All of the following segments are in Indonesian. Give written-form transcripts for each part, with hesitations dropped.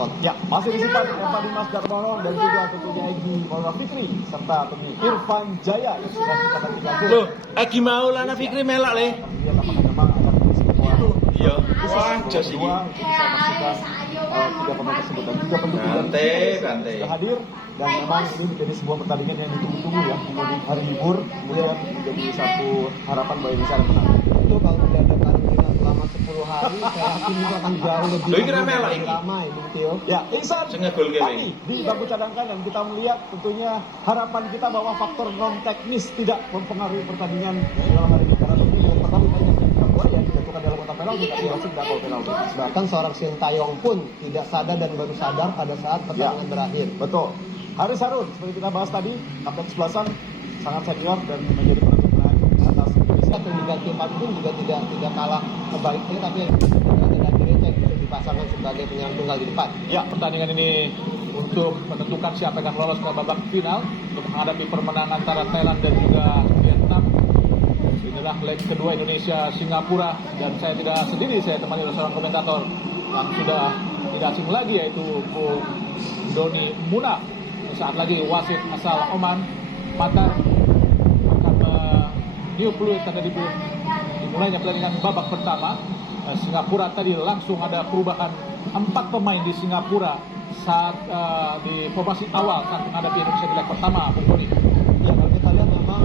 spot. Ya, masih disimpan Evan Dimas Darmono dan juga tentunya Egy Maulana Fikri serta tentunya Irfan Jaya yang sudah kita nantikan. Loh, Egy Maulana Fikri melak le. Dia apakah memang akan semua Iya. Wah, jos iki. untuk bisa memastikan tiga pemain tersebut dan juga pendukung dari Santai, Indonesia santai. sudah hadir dan memang ini menjadi sebuah pertandingan yang ditunggu-tunggu ya, kemudian hari libur kemudian menjadi satu harapan bahwa Indonesia akan menang. Itu kalau tidak ada karantina selama 10 hari, saya yakin itu akan jauh lebih Loh, ini rame lah ini. ramai, Bung Tio. Ya, Ihsan Sing ngegol kewe. tadi di bangku cadangan dan kita melihat tentunya harapan kita bahwa faktor non teknis tidak mempengaruhi pertandingan dalam hari ini karena tentunya pertama banyak yang bola yang dijatuhkan dalam kotak penalti tapi masih tidak gol penalti. Bahkan seorang Sintayong pun tidak sadar dan baru sadar pada saat pertandingan berakhir. Betul. Haris Harun seperti kita bahas tadi, kapten sebelasan sangat senior dan menjadi penentu kemenangan atas Indonesia. Atau diganti 4 pun juga tidak kalah baiknya, tapi yang ada ganti receh bisa dipasangkan sebagai penyerang tunggal di depan. Ya, pertandingan ini untuk menentukan siapa yang akan lolos ke babak final untuk menghadapi permenangan antara Thailand dan juga Vietnam. Inilah leg kedua Indonesia Singapura dan saya tidak sendiri, saya temani oleh seorang komentator yang sudah tidak asing lagi yaitu Bung Doni Munaf. Saat lagi wasit asal Oman Matar akan meniup peluit tanda dimulainya pertandingan babak pertama. Singapura tadi langsung ada perubahan 4 pemain di Singapura saat di formasi awal saat menghadapi Indonesia di leg pertama, Bung Doni. Ya, kalau kita lihat memang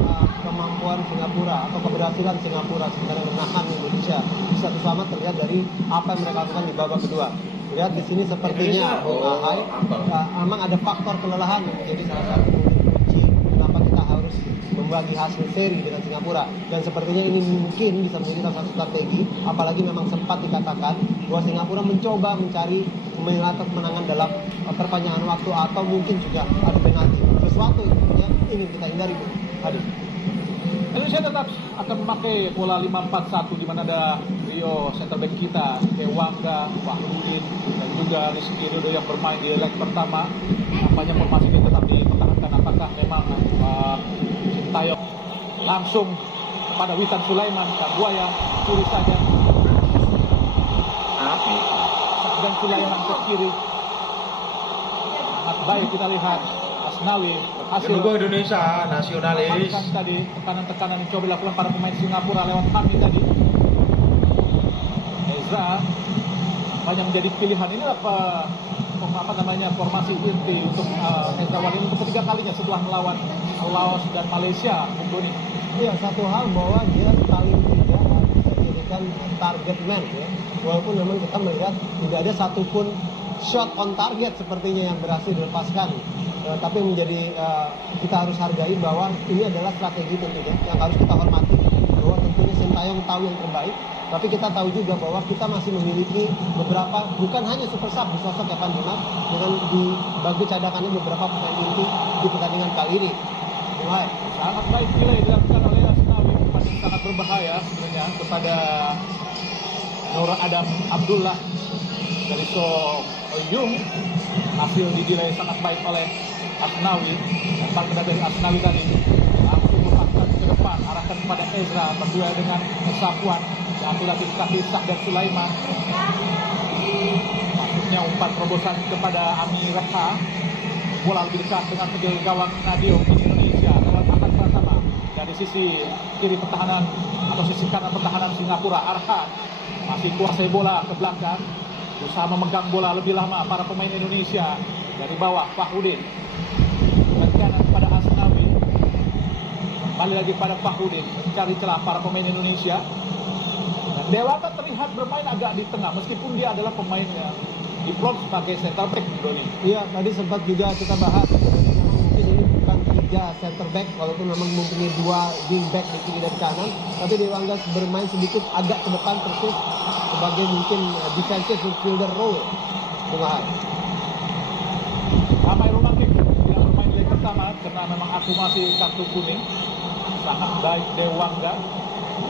kemampuan Singapura atau keberhasilan Singapura sebenarnya menahan Indonesia di satu sama terlihat dari apa yang mereka lakukan di babak kedua. Lihat di sini sepertinya memang ada faktor kelelahan yang menjadi salah satu kunci kenapa kita harus membagi hasil seri dengan Singapura, dan sepertinya ini mungkin bisa menjadi salah satu strategi, apalagi memang sempat dikatakan bahwa Singapura mencoba mencari kemenangan dalam perpanjangan waktu atau mungkin juga ada penalti, sesuatu yang tentunya ingin kita hindari, Bu Hadi. Indonesia tetap akan memakai pola 5-4-1 di mana ada Rio center back kita, Dewangga, Wahyudin dan juga Rizky Ridho yang bermain di leg pertama. Nampaknya formasi ini tetap dipertahankan. Apakah memang Sintayong langsung kepada Witan Sulaiman, Buaya kiri saja. Api. Dan Sulaiman ke kiri. Sangat baik kita lihat Asnawi berhasil Menunggu Indonesia nasionalis. memanfaatkan tadi tekanan-tekanan yang coba dilakukan para pemain Singapura lewat Hami tadi. Ezra banyak menjadi pilihan. Ini apa namanya formasi inti untuk Ezra Wali untuk ketiga kalinya setelah melawan Laos dan Malaysia, Bung Doni. Iya, satu hal bahwa dia paling tidak bisa dijadikan target man ya. Walaupun memang kita melihat tidak ada satupun shot on target sepertinya yang berhasil dilepaskan. Tapi menjadi kita harus hargai bahwa ini adalah strategi tentunya yang harus kita hormati, bahwa tentunya Sintayong tahu yang terbaik, tapi kita tahu juga bahwa kita masih memiliki beberapa, bukan hanya super sub di sosok Evan Dimas, dengan di bangku cadangannya beberapa pemain inti di pertandingan kali ini. Mulai Sangat baik delay dilakukan oleh Asnawi, yang sangat berbahaya sebenarnya kepada Nur Adam Abdullah dari So Yung. Hasil di delay sangat baik oleh Asnawi, dan pada dari Asnawi tadi langsung lepaskan ke depan, arahkan kepada Ezra berdua dengan Sapuan, diambil lagi kaki Sak dan Sulaiman. Maksudnya umpan terobosan kepada Ami Rekha, bola lebih dekat dengan penjaga gawang Nadio Indonesia lewat Ahmad Pratama. Dari sisi kiri pertahanan atau sisi kanan pertahanan Singapura, Arhan masih kuasai bola ke belakang, berusaha memegang bola lebih lama para pemain Indonesia. Dari bawah Fahrudin kanan kepada Asnawi, kembali lagi pada Fahrudin mencari celah para pemain Indonesia. Dan Dewangga terlihat bermain agak di tengah meskipun dia adalah pemain yang diplot sebagai center back, Doni. iya, tadi sempat juga kita bahas sebenarnya memang mungkin ini bukan 3 center back, walaupun memang mempunyai 2 wing back di kiri dan kanan, tapi Dewangga bermain sedikit agak ke depan persis sebagai mungkin defensive midfielder role. Tengah. Ramai romantik tidak bermain di leg pertama karena memang akumulasi kartu kuning. Sangat baik Dewangga.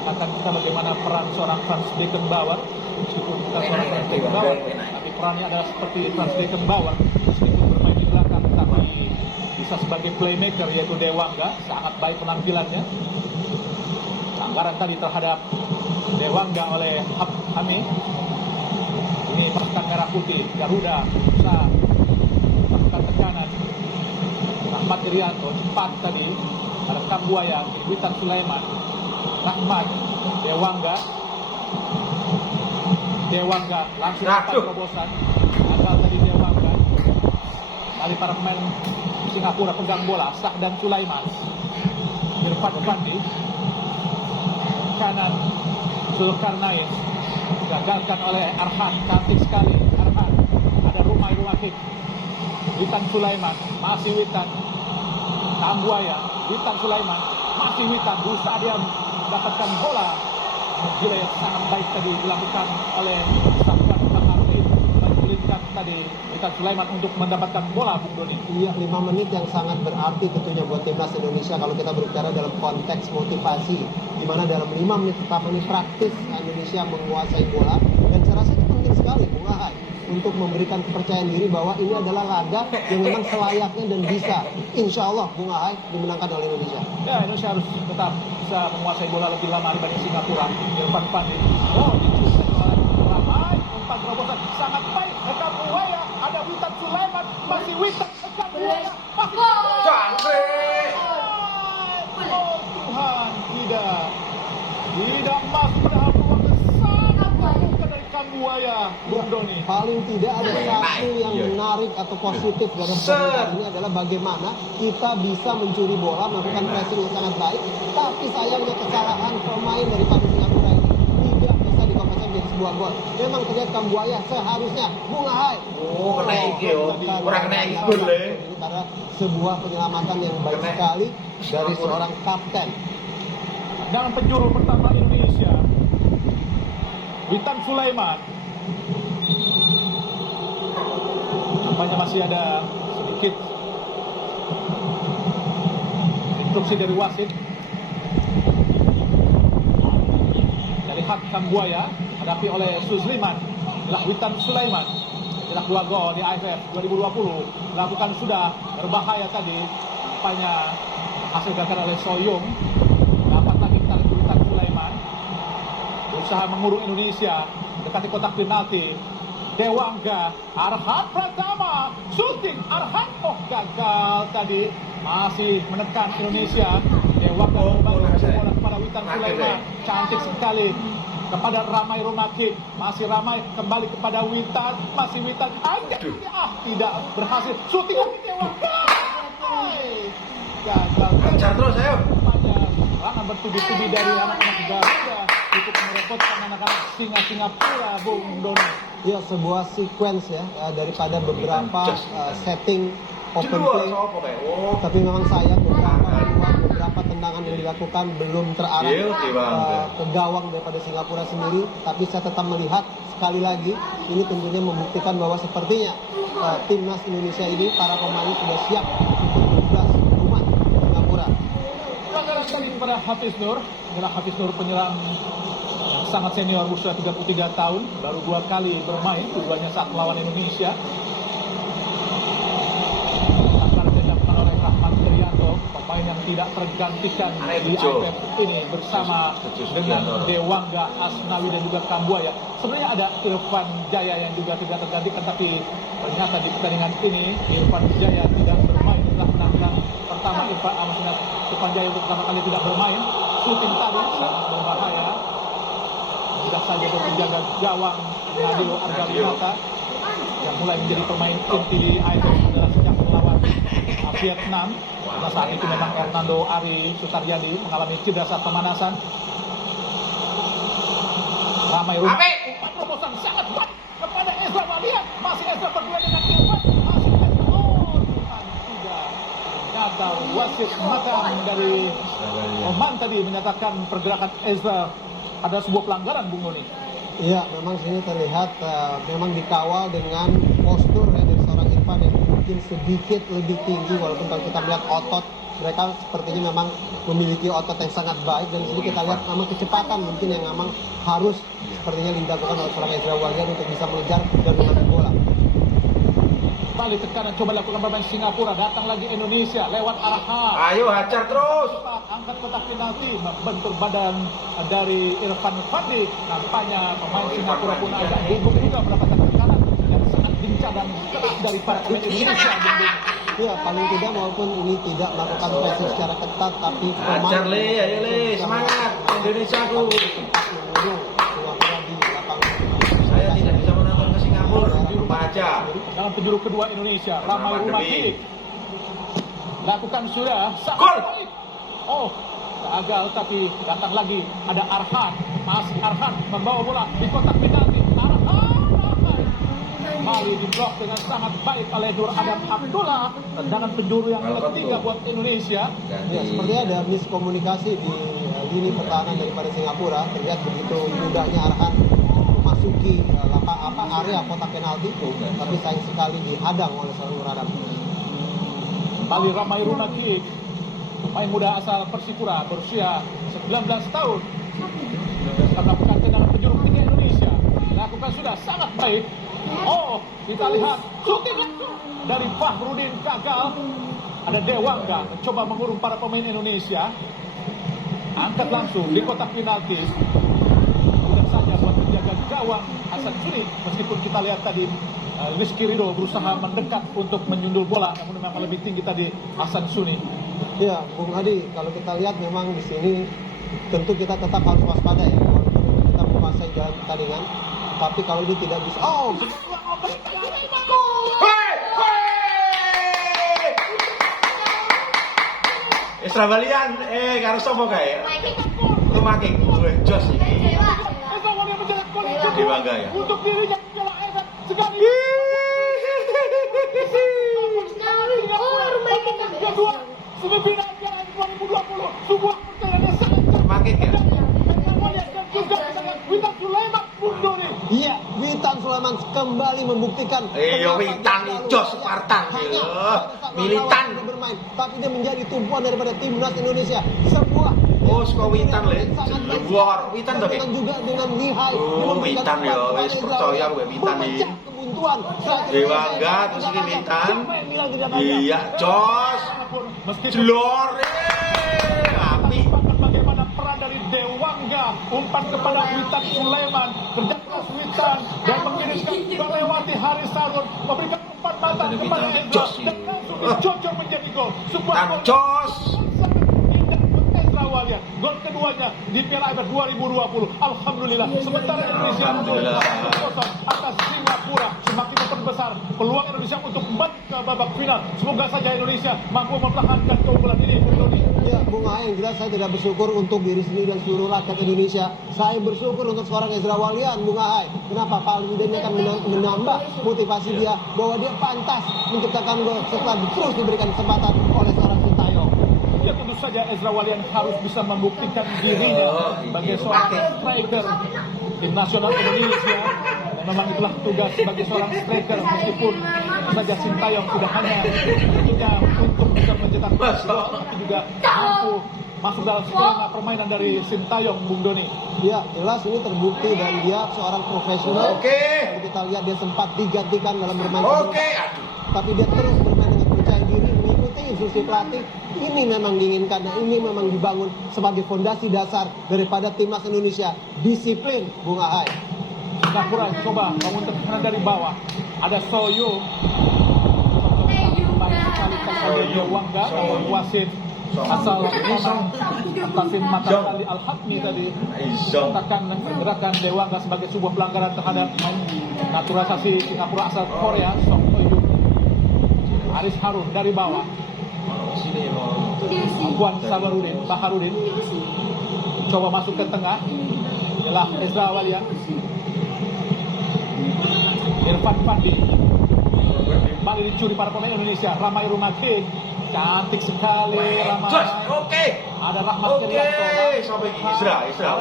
Akan kita bagaimana peran seorang Franz Beckenbauer, meskipun bukan seorang Franz Beckenbauer, tapi perannya adalah seperti Franz Beckenbauer, meskipun bermain di belakang tapi bisa sebagai playmaker yaitu Dewangga. Sangat baik penampilannya. Pelanggaran tadi terhadap Dewangga oleh Hami. Ini pasukan merah putih Garuda berusaha melakukan tekanan. Rahmat Irianto cepat tadi, ada Kambuaya, Witan Sulaiman, Rahmat, Dewangga langsung cepat terobosan, gagal tadi Dewangga. Kali para pemain Singapura pegang bola, Sah dan Sulaiman. Irfan Fandi kanan, Zulkarnain digagalkan oleh Arhan, cantik sekali Arhan. Ada Rumai Ruakik, Witan Sulaiman, masih Witan, Kambuaya, Witan Sulaiman, masih Witan, berusaha dia mendapatkan bola. Gila yang sangat baik tadi dilakukan oleh Safwan Baharudin, melintang tadi Witan Sulaiman untuk mendapatkan bola, Bung Doni. Iya, 5 menit yang sangat berarti tentunya buat timnas Indonesia kalau kita berbicara dalam konteks motivasi, di mana dalam 5 menit pertama ini praktis Indonesia menguasai bola, dan saya rasa itu penting sekali Bung Ahai untuk memberikan kepercayaan diri bahwa ini adalah laga yang memang selayaknya dan bisa insya Allah Bung Ahai dimenangkan oleh Indonesia. Ya, Indonesia harus tetap bisa menguasai bola lebih lama dibanding Singapura. Irfan Fandi, dicuri oleh Ramai, umpan terobosan sangat baik. Kambuaya, ada Witan Sulaiman, masih Witan, Kambuaya, masih Cantik. Oh Tuhan, tidak masuk pada ruang sangat membuka dari Kambuaya, Bung Doni. Paling tidak ada satu yang menarik atau positif dalam pertandingan ini adalah bagaimana kita bisa mencuri bola, melakukan pressing yang sangat baik, tapi sayangnya kesalahan pemain daripada Singapura ini tidak bisa dikonversi menjadi sebuah gol. Memang terlihat Kambuaya seharusnya Bung Ahai. Kena iki yo. Ora kena iki gol le. Karena sebuah penyelamatan yang baik sekali dari seorang kapten. Dalam penjuru pertama Indonesia, Witan Sulaiman. Nampaknya masih ada sedikit instruksi dari wasit. Dari hak Kambuaya hadapi oleh Suzliman, adalah Witan Sulaiman. Cetak 2 gol di AFF 2020. Lakukan sudah berbahaya tadi. Nampaknya hasil gagal oleh Soyong. Dapat lagi Witan Sulaiman. Berusaha mengurung Indonesia. Dekati kotak penalti. Dewangga, Arhan Pratama, shooting Arhan, gagal tadi, masih menekan Indonesia. Dewangga berbalik bola kepada Witan Sulaiman, cantik sekali kepada Ramai Rumakik, masih Ramai kembali kepada Witan, masih Witan, tidak berhasil, shooting Dewangga, gagal. Kejar terus ayo. Serangan bertubi-tubi dari anak-anak Garuda untuk merepotkan anak-anak Singapura, Bung Doni. Ya, sebuah sequence ya daripada beberapa setting open play. Tapi memang sayang beberapa tendangan yang dilakukan belum terarah ke gawang daripada Singapura sendiri. Tapi saya tetap melihat sekali lagi ini tentunya membuktikan bahwa sepertinya timnas Indonesia ini para pemain sudah siap untuk bergegas rumah Singapura. Pelanggaran sekali kepada Hafiz Nur, adalah Hafiz Nur penyerang yang sangat senior, usia 33 tahun, baru 2 kali bermain, keduanya saat melawan Indonesia. Pelanggaran dilakukan oleh Rahmat Irianto, pemain yang tidak tergantikan di AFF ini bersama dengan Dewangga, Asnawi dan juga Kambuaya. Sebenarnya ada Irfan Jaya yang juga tidak tergantikan, tapi ternyata di pertandingan ini Irfan Jaya tidak bermain setelah menangkan pertama Irfan Jaya untuk pertama kali tidak bermain. Shooting tadi sangat berbahaya. Sudah saja berpenjaga gawang Nadilo Argalinata yang mulai menjadi pemain inti di AFF adalah sejak melawan Vietnam. Karena saat itu memang Hernando Ari Sutaryadi mengalami cedera saat pemanasan. Ramai rumah. Umpan terobosan sangat baik kepada Ezra Walian. Masih Ezra berdua dengan Irfan. Masih Ezra. Tuhan, tidak. Gagal wasit matang dari Oman tadi menyatakan pergerakan Ezra ada sebuah pelanggaran, Bung Doni. Iya, memang sini terlihat memang dikawal dengan postur ya dari seorang Irfan yang mungkin sedikit lebih tinggi, walaupun kalau kita melihat otot mereka sepertinya memang memiliki otot yang sangat baik, dan sini kita lihat memang kecepatan mungkin yang memang harus sepertinya dilakukan oleh seorang Ezra Walian untuk bisa mengejar dan mengambil bola. Balik tekanan coba lakukan pemain Singapura, datang lagi Indonesia lewat Arhan. Ayo hajar terus. Angkat kotak penalti, membentur badan dari Irfan Fandi. Nampaknya pemain Singapura pun agak bingung juga mendapatkan tekanan cadang keras dari para pemain Indonesia. Ya, paling tidak walaupun ini tidak melakukan pressing secara ketat, tapi Ajar le, ayo le, semangat Indonesia ku. mengurung Singapura di lapangan. Saya tidak bisa menonton ke Singapura, baca. Dalam penjuru kedua Indonesia, Ramai Rumaki lakukan sudah sangat Gol! baik. Oh, gagal tapi datang lagi. Ada Arhan, masih Arhan membawa bola di kotak penalti. Arhan kembali diblok dengan sangat baik oleh Nur Adam Abdullah. Tendangan penjuru yang ketiga buat Indonesia. Ya, sepertinya ada miskomunikasi di lini pertahanan daripada Singapura. Terlihat begitu mudahnya Arhan memasuki area kotak penalti, tapi sayang sekali dihadang oleh seorang Nur Adam. Kembali Ramai Rumaki, pemain muda asal Persipura berusia 19 tahun. Sudah melakukan tendangan penjuru ketiga Indonesia. Lakukan sudah sangat baik. Oh, kita lihat shooting langsung dari Fahrudin gagal. Ada Dewangga mencoba mengurung para pemain Indonesia. Angkat langsung di kotak penalti. Mudah saja buat penjaga gawang Hasan Suni. Meskipun kita lihat tadi Rizky Ridho berusaha mendekat untuk menyundul bola, namun memang lebih tinggi tadi Hasan Suni. Ya, Bung Adi, kalau kita lihat memang di sini tentu kita tetap harus waspada ya, walaupun kita menguasai jalan pertandingan. Tapi kalau ini tidak bisa, Australian, karo sapa kae? Rumaki, jos iki. Ezawan yang mencetak gol yang Jadi bangga ya. untuk dirinya Piala AFF sekali. Kedua semifinal Piala AFF 2020, sebuah pertandingan yang sangat cermat. Rumaki ya. Ezawan yang juga dengan Witan Sulaiman Bung Doni. iya, Witan Sulaiman kembali membuktikan. Iya, kenapa Witan dia ijo selalu Spartan, hanya iya. pada saat Militan. lawan bermain, tapi dia menjadi tumpuan daripada timnas Indonesia. Sebuah Oh, suka Witan, Le. sangat Luar, Witan tuh, Ki. dengan juga dengan lihai. Oh, Dia memberikan Witan, ya. kepada Wis Israel percaya gue Witan, nih. memecah kebuntuan. Dewangga, terus ini Witan. Siapa yang bilang tidak banyak? Iya, jos. Meskipun Jelor. Api. bagaimana peran dari Dewangga, umpan kepada Witan Sulaiman, kerja keras Witan dan mengirimkan melewati Haris Harun, memberikan umpan mata Dari kepada Witan, Ezra jos, iya. dan langsung dicocok menjadi gol. Sebuah Dan gol jos. sangat indah buat Ezra Walian. Gol keduanya di Piala AFF 2020. Alhamdulillah. Sementara Indonesia Alhamdulillah. 1-0 atas Singapura, semakin memperbesar peluang Indonesia untuk kembali ke babak final. Semoga saja Indonesia mampu mempertahankan keunggulan ini. Ya, Bung Ae, yang jelas saya tidak bersyukur untuk diri sendiri dan seluruh rakyat Indonesia. Saya bersyukur untuk seorang Ezra Walian, Bung Ae. Kenapa? Paling tidak ini akan menambah motivasi dia bahwa dia pantas menciptakan gol setelah terus diberikan kesempatan oleh seorang Sintayong. Ya tentu saja Ezra Walian harus bisa membuktikan dirinya sebagai seorang striker tim nasional Indonesia. Dan memang itulah tugas sebagai seorang striker, meskipun saja Sintayong tidak hanya tentunya untuk bisa mencetak gol, tapi juga mampu masuk dalam skema permainan dari Sintayong, Bung Doni. Ya, jelas ini terbukti dan dia seorang profesional. Oke. Kalau kita lihat dia sempat digantikan dalam bermain Oke, sebelumnya. aduh. Tapi dia terus bermain dengan percaya diri, mengikuti instruksi pelatih. Ini memang diinginkan dan ini memang dibangun sebagai fondasi dasar daripada timnas Indonesia. Disiplin, Bung Ahai. Singapura coba bangun tekanan dari bawah. Ada Soyo. Baik sekali oleh Dewangga, wasit asal Tasin Mata Ali Al-Hatmi tadi katakan gerakan Dewangga sebagai sebuah pelanggaran terhadap naturalisasi Singapura asal Korea, Song Toyuk. Haris Harun dari bawah. Puan Baharudin coba masuk ke tengah. Ialah Ezra Walian. Irfan Fandi kembali dicuri para pemain Indonesia. Ramai Rumaki, cantik sekali Ramai. Oke. Ada Rahmat Oke, Kerianto. sampai Ezra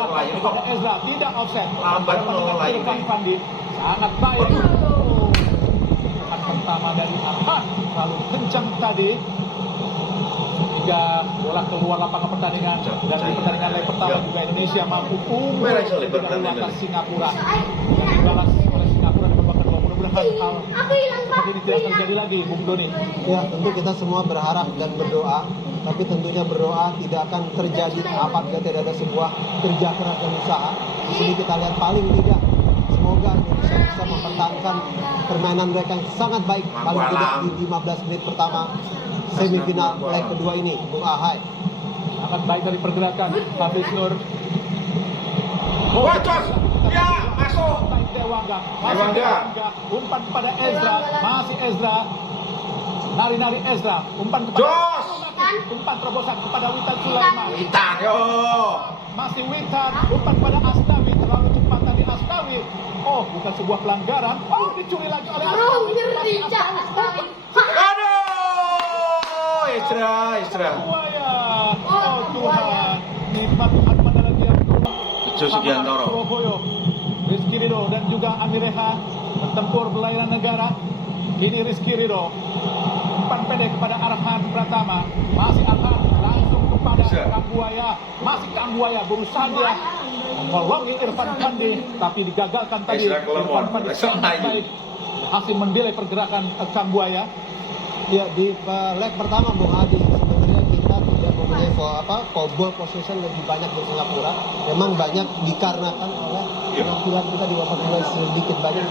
layu kok. Ezra tidak offset. Lambat layu. Irfan Fandi sangat baik. Tempat pertama dari Arhan terlalu kencang tadi hingga bola keluar lapangan pertandingan. Dan di pertandingan leg pertama juga Indonesia mampu unggul dari atas Singapura dan dibalas oleh Singapura di babak kedua. Mudah-mudahan hal seperti ini tidak terjadi lagi, Bung Doni. Ya, tentu kita semua berharap dan berdoa, tapi tentunya berdoa tidak akan terjadi apabila tidak ada sebuah kerja keras dan usaha. Di sini kita lihat paling tidak semua semoga Indonesia bisa mempertahankan permainan mereka yang sangat baik paling tidak di 15 menit pertama semifinal leg kedua ini, Bung Ahai. Sangat baik dari pergerakan Hafiz Nur. Bocor. Ya, masuk. Baik Dewangga. Masih Dewangga. Dewangga. Umpan kepada Ezra. Masih Ezra. Nari-nari Ezra. Umpan kepada Jos. Umpan terobosan kepada Witan Sulaiman. Witan, yo. Masih Witan. Umpan kepada Asnawi. Terlalu cepat tadi Asnawi. Oh, bukan sebuah pelanggaran. Oh, dicuri lagi oleh Asnawi. Masih Asnawi. Aduh. Isra. Buaya. Oh Tuhan. Nikmat Tuhan mana lagi yang Bejo Sugiantoro. Surabaya. Rizky Ridho dan juga Amireha bertempur belayan negara. Kini Rizky Ridho. Umpan pendek kepada Arhan Pratama. Masih Arhan langsung kepada Kambuaya. Masih Kambuaya berusaha dia menolongi Irfan Pandi, tapi digagalkan tadi. Irfan Pandi sangat baik hasil mendelay pergerakan Kambuaya. Ya, di leg pertama Bung Adi sebenarnya kita tidak mempunyai ball possession lebih banyak dari Singapura. Memang banyak dikarenakan oleh penampilan kita di babak kedua sedikit banyak.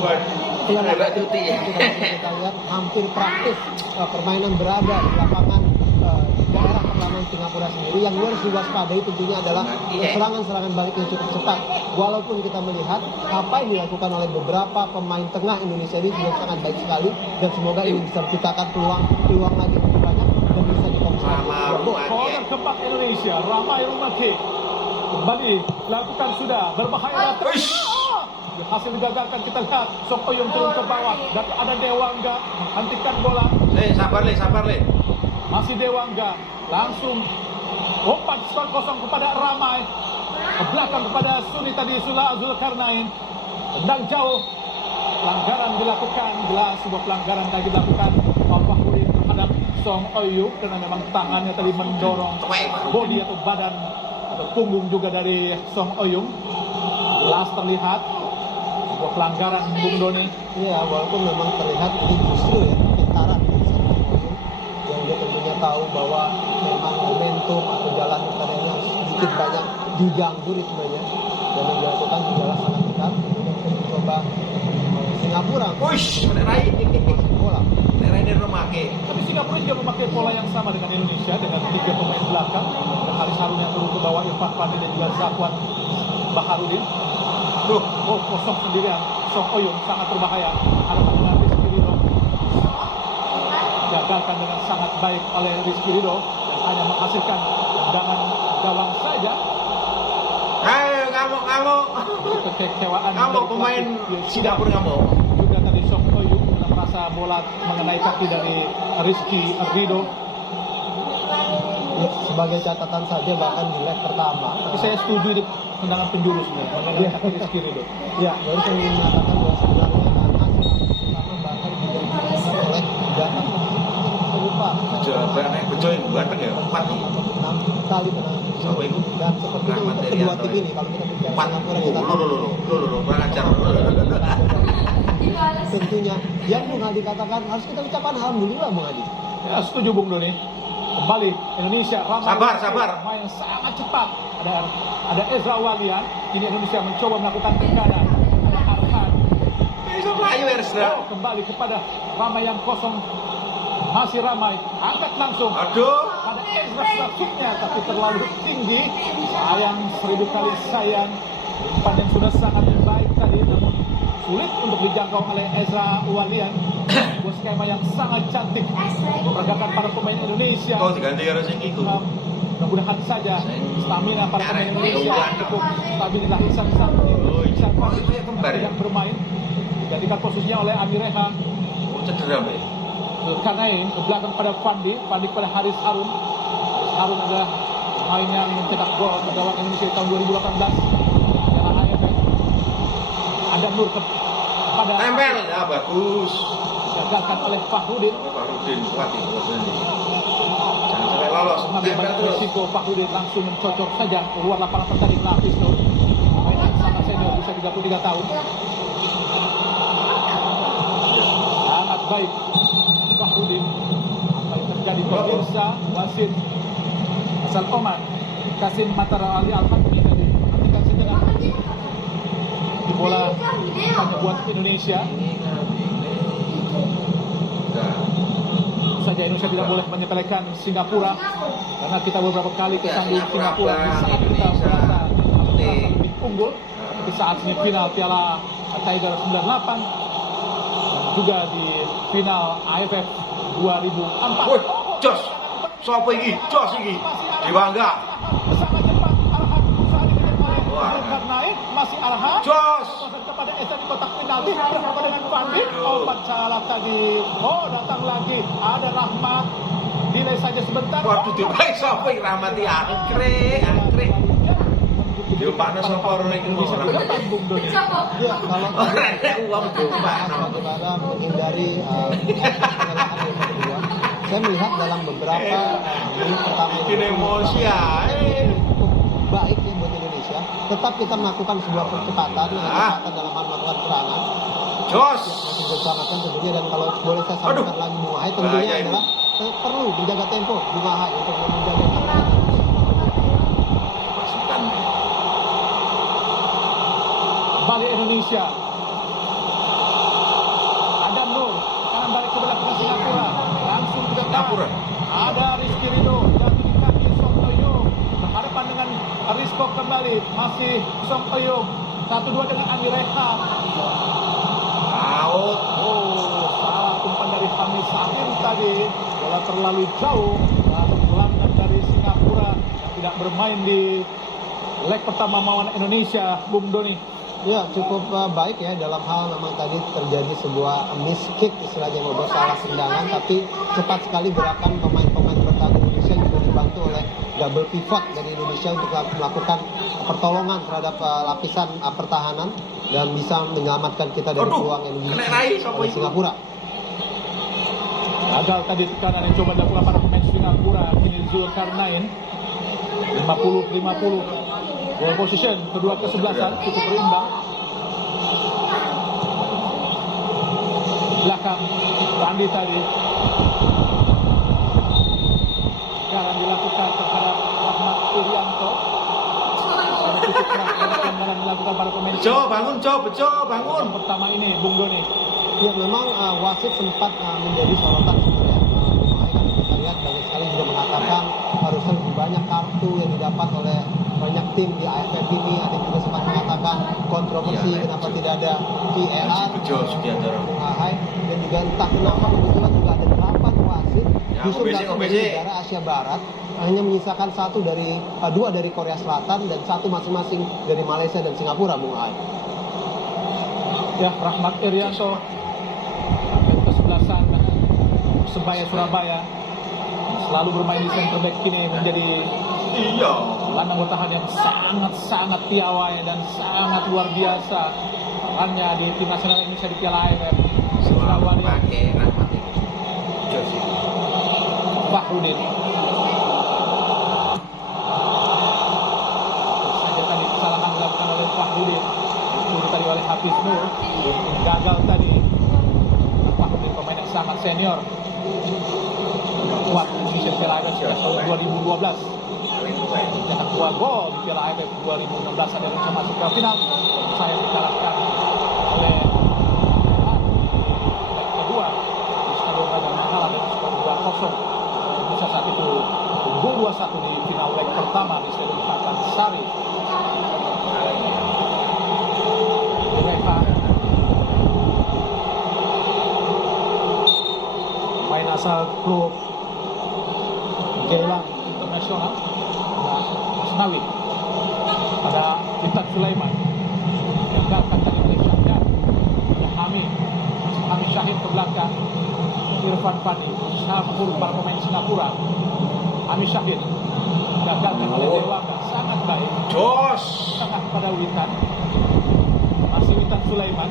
Kita lihat hampir praktis permainan berada di lapangan di daerah pertahanan Singapura sendiri. Yang harus diwaspadai tentunya adalah serangan-serangan balik yang cukup cepat. Walaupun kita melihat apa yang dilakukan oleh beberapa pemain tengah Indonesia ini sudah sangat baik sekali, dan semoga ini bisa menciptakan peluang lagi lebih banyak dan bisa difokuskan. Corner keempat Indonesia, Ramai Rumaki kembali lakukan sudah berbahaya. Hasil digagalkan, kita lihat Song Oyong turun ke bawah dan ada Dewangga menghentikan bola. Sabar le. Masih Dewangga langsung umpan skor kosong kepada Ramai, ke belakang kepada Suni tadi Sula Zulkarnain. Tendang jauh, pelanggaran dilakukan, jelas sebuah pelanggaran tadi dilakukan Fahuri terhadap Song Oyong karena memang tangannya tadi mendorong bodi atau badan atau punggung juga dari Song Oyong. Jelas terlihat sebuah pelanggaran, Bung Doni. Iya, walaupun memang terlihat ini justru ya kepintaran dari seorang Oyun yang dia tentunya tahu bahwa memang momentum atau jalan pertandingan harus sedikit banyak diganggu ritmenya, dan yang dilakukan adalah sangat dekat untuk mencoba Singapura menerai. bola. Menerai dari Rumake. Tapi Singapura juga memakai pola yang sama dengan Indonesia dengan 3 pemain belakang. Haris Harun yang turun ke bawah, Irfan Pandi dan juga Zakwan Baharudin. Kosong sendirian. Song Oyong sangat berbahaya. Hadapan dengan Rizky Ridho. Gagalkan dengan sangat baik oleh Rizky Ridho dan hanya menghasilkan tendangan gawang saja. Ayo kamu. Kekecewaan Kamu dari pemain pelatih Singapura kamu. juga tadi Song Oyong merasa bola mengenai kaki dari Rizky Ridho. Ya, sebagai catatan saja bahkan di leg pertama. Tapi saya setuju di tendangan penjuru sebenarnya mengenai kaki Rizky Ridho. Ya, baru saya ingin mengatakan bahwa sebenarnya hasil pertama bahkan juga ditentukan oleh data serupa. Bejo yang ganteng ya, 4 nih. 6 kali kena Siapa itu? dan seperti itu untuk kedua tim ini kalau kita bicara 4. Singapura kita Kurang ajar. tentunya yang Bung Hadi katakan harus kita ucapkan alhamdulillah Bung Hadi. Ya, setuju Bung Doni. Kembali Indonesia ramai. Sabar. Main sangat cepat. Ada Ezra Walian. Ini Indonesia mencoba melakukan tekanan. Ada Arhan. Itu Melayu Ezra. Oh, kembali kepada Ramai yang kosong. Masih Ramai. Angkat langsung. Aduh. Ada Ezra masuknya tapi terlalu tinggi. Sayang, 1000 kali sayang. Umpan yang sudah sangat baik tadi namun sulit untuk dijangkau oleh Ezra Walian. Sebuah skema yang sangat cantik memperagakan para pemain Indonesia. Kau diganti harus yang itu. Mudah-mudahan saja stamina para pemain Indonesia cukup stabil. Ihsan Fahri yang bermain digantikan posisinya oleh Amireha. Cedera be. Zulkarnain ke belakang pada Fandi kepada Haris Harun. Haris Harun adalah pemain yang mencetak gol gawang Indonesia tahun 2018 Piala AFF. Ada Nur kepada Tempel, ya bagus. digagalkan oleh Fahrudin. Fahrudin kuat itu sendiri. Jangan sampai lolos. Mengambil Tempel banyak terus. risiko, Fahrudin langsung mencocok saja keluar lapangan pertandingan Hafiz Nur. Pemain sangat senior, usia 33 tahun. Sangat baik Fahrudin. Apa yang terjadi pemirsa wasit asal Oman Kasim Matara Ali Al-Hatmi tadi hentikan sejenak. bola hanya buat Indonesia. Saja Indonesia tidak boleh menyepelekan Singapura karena kita beberapa kali kesandung Singapura di saat kita merasa lebih unggul di saat semifinal Piala Tiger 98 dan juga di final AFF 2004. Woi, jos. Sopo iki? Jos iki. Dibangga. Sangat cepat Arhan berusaha dikejar oleh Wah. Zulkarnain, masih Arhan. Jos. Pasang kepada Esa di kotak penalti bersama dengan Fandi. Obat salah tadi. Oh, datang lagi. Ada Rahmat. Delay saja sebentar. Waduh, dibaik sopo iki Rahmati angkrik. Yo pakna sopo ora iki mau. Ya, kalau tadi Uang bahas bagaimana menghindari kesalahan yang kedua, saya melihat dalam beberapa menit pertama Bikin emosi ya. cukup baik ya buat Indonesia. Tetap kita melakukan sebuah percepatan dalam hal melakukan serangan. Jos. Masih diselamatkan tentunya, dan kalau boleh saya sampaikan lagi Bung Ahai, tentunya Bahaya ini. adalah perlu menjaga tempo Bung Ahai untuk menjaga Pasukan. Balik Indonesia. Adam Nur kanan balik ke belakang Singapura. Langsung ke depan. Singapura. Ada Rizky Ridho jatuh di kaki Song Toyong. Berhadapan dengan Rizko kembali. Masih Song Toyong. 1-2 dengan Andi Reha. Out. Oh, salah umpan dari Hamis Sahir tadi. Bola terlalu jauh. Lalu gelandang dari Singapura yang tidak bermain di leg pertama melawan Indonesia, Bung Doni. Ya, cukup baik ya dalam hal memang tadi terjadi sebuah miss kick istilahnya, membuat salah tendangan, tapi cepat sekali gerakan pemain-pemain bertahan Indonesia juga dibantu oleh double pivot dari Indonesia untuk melakukan pertolongan terhadap lapisan pertahanan dan bisa menyelamatkan kita dari Aduh, peluang yang kena dimiliki rai, siapa oleh itu? Singapura. Gagal tadi tekanan yang coba dilakukan para pemain Singapura. Kini Zulkarnain 50-50. Ball position kedua kesebelasan cukup berimbang. Belakang Randi tadi. Sekarang dilakukan terhadap Rahmat Irianto. Ada cukup keras pelanggaran dilakukan para pemain. Bejo, bangun, Jo, Bejo, bangun. Yang pertama ini Bung Doni. Ya, memang wasit sempat menjadi sorotan sebenarnya. Kita lihat banyak sekali juga mengatakan harusnya lebih banyak kartu yang didapat oleh banyak tim di AFF ini. Ada juga sempat mengatakan kontroversi Iya, kenapa betul. tidak ada VAR. Bejo, Sudiantoro. Ahai, dan juga entah kenapa kebetulan juga ada 8 wasit Ya, justru OBC, datang dari negara Asia Barat, hanya menyisakan dua dari Korea Selatan dan satu masing-masing dari Malaysia dan Singapura, Bung Ahai. Ya, Rahmat Irianto kesebelasan Persebaya Surabaya selalu bermain di center back, kini menjadi Iya. gelandang bertahan yang sangat piawai dan sangat luar biasa perannya di tim nasional Indonesia di Piala AFF. Selalu Selalu pakai Rahmat ini. Jos ini. Fahrudin. Saja tadi kesalahan dilakukan oleh Fahrudin. Dicuri tadi oleh Hafiz Nur. Gagal tadi. Fahrudin pemain yang sangat senior. Kuat Indonesia di Piala AFF sejak tahun 2012. Mencetak 2 gol di Piala AFF 2016 ada Indonesia masuk ke final. Saya dikalahkan oleh leg kedua di Stadion Raja Mahala dengan skor 2-0. Indonesia saat itu unggul 2-1 di final leg pertama di Stadion Pakansari. Reva main asal klub Jelang Internasional Asnawi pada Witan Sulaiman gagalkan tadi oleh Syahdan. Ada Hamid Syahid ke belakang. Irfan Fandi campur para pemain Singapura. Hamid Syahid gagalkan oleh Dewaka, sangat baik Jos. tengah pada Witan, masih Witan Sulaiman,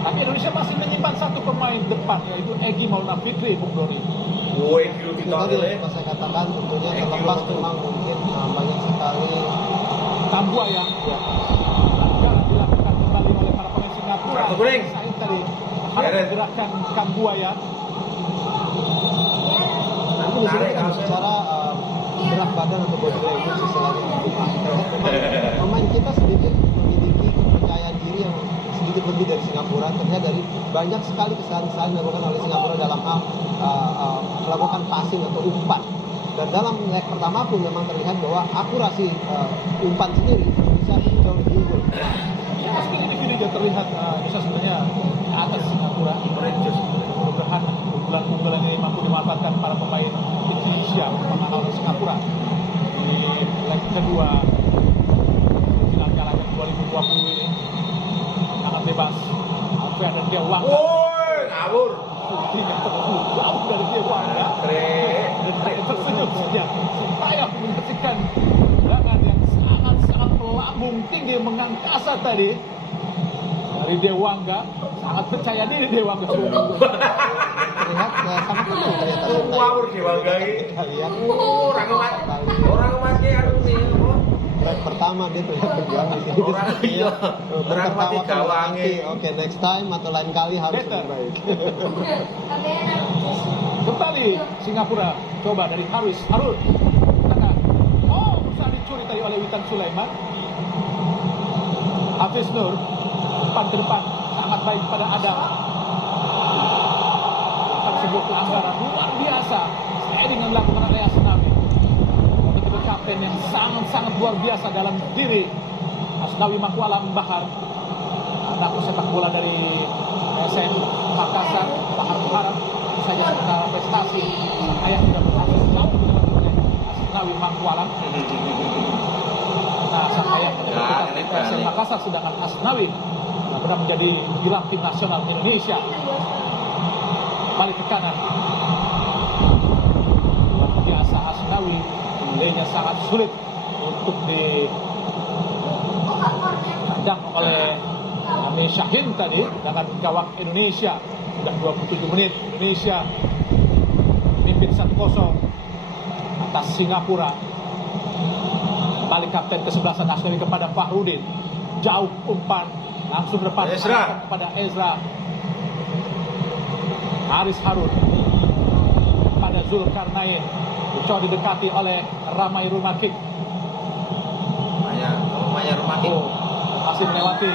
tapi Indonesia masih menyimpan satu pemain depan yaitu Egy Maulana Fikri, Bung Doni. Woi, kilo Itu kita tadi oleh. yang saya katakan, tentunya terlepas memang mungkin banyak sekali Kambuaya pelanggaran dilakukan kembali oleh para pemain Singapura. Kartu kuning. Said tadi ada gerakan Kambuaya. mungkin di sini kita bicara berat badan atau body language istilahnya. Pemain kita sedikit memiliki kepercayaan diri yang sedikit lebih dari Singapura, terlihat dari banyak sekali kesalahan-kesalahan dilakukan oleh Singapura dalam hal melakukan passing atau umpan. Dan dalam leg pertama pun memang terlihat bahwa akurasi umpan sendiri Indonesia itu jauh lebih unggul. Ya, meski individu juga terlihat bisa sebenarnya di atas Singapura. Mudah-mudahan unggulan-unggulan ini mampu dimanfaatkan para pemain Indonesia mengalahkan Singapura di leg kedua final Piala AFF 2020 ini. Sangat bebas. Alfian dan Dewangga. Woi, ngawur. Shooting yang terlalu jauh dari Dewangga. Dan saya tersenyum saja. Sintayong menyaksikan tendangan yang sangat melambung tinggi mengangkasa tadi dari Dewangga. Sangat percaya diri Dewangga. Terlihat sangat tenang ternyata Sintayong. Ngawur Dewangga ini. Kita lihat Orang mati anu nih. leg pertama dia terlihat berjuang di sini. Orang iya. Orang mati gawange. Oke, next time atau lain kali harus Better. lebih baik. Kembali Singapura coba dari Harun tengah. Oh, berusaha dicuri tadi oleh Witan Sulaiman. Hafiz Nur depan ke depan sangat baik pada Adam. Bukan sebuah pelanggaran luar biasa. Sliding yang dilakukan oleh Asnawi. Tiba kapten yang sangat luar biasa dalam diri Asnawi Mangkualam Bahar. Anak sepak bola dari SM Makassar, Bahar berharap tentu saja secara prestasi ayah sudah berhasil jauh dengan Asnawi Mangkualam. Nah, sang ayah ini SM Makassar, sedangkan Asnawi benar menjadi pilar tim nasional Indonesia. Balik ke kanan. Luar biasa Asnawi, nilainya sangat sulit untuk ditendang oleh Amir Syahin tadi dengan gawang Indonesia. Sudah 27 menit Indonesia memimpin 1-0 atas Singapura. Balik kapten ke-11 Asnawi kepada Fahrudin. Jauh umpan langsung depan Ezra kepada Ezra. Haris Harun pada Zulkarnain. Coba didekati oleh Ramai Rumakik. Maya Rumakik. Masih melewati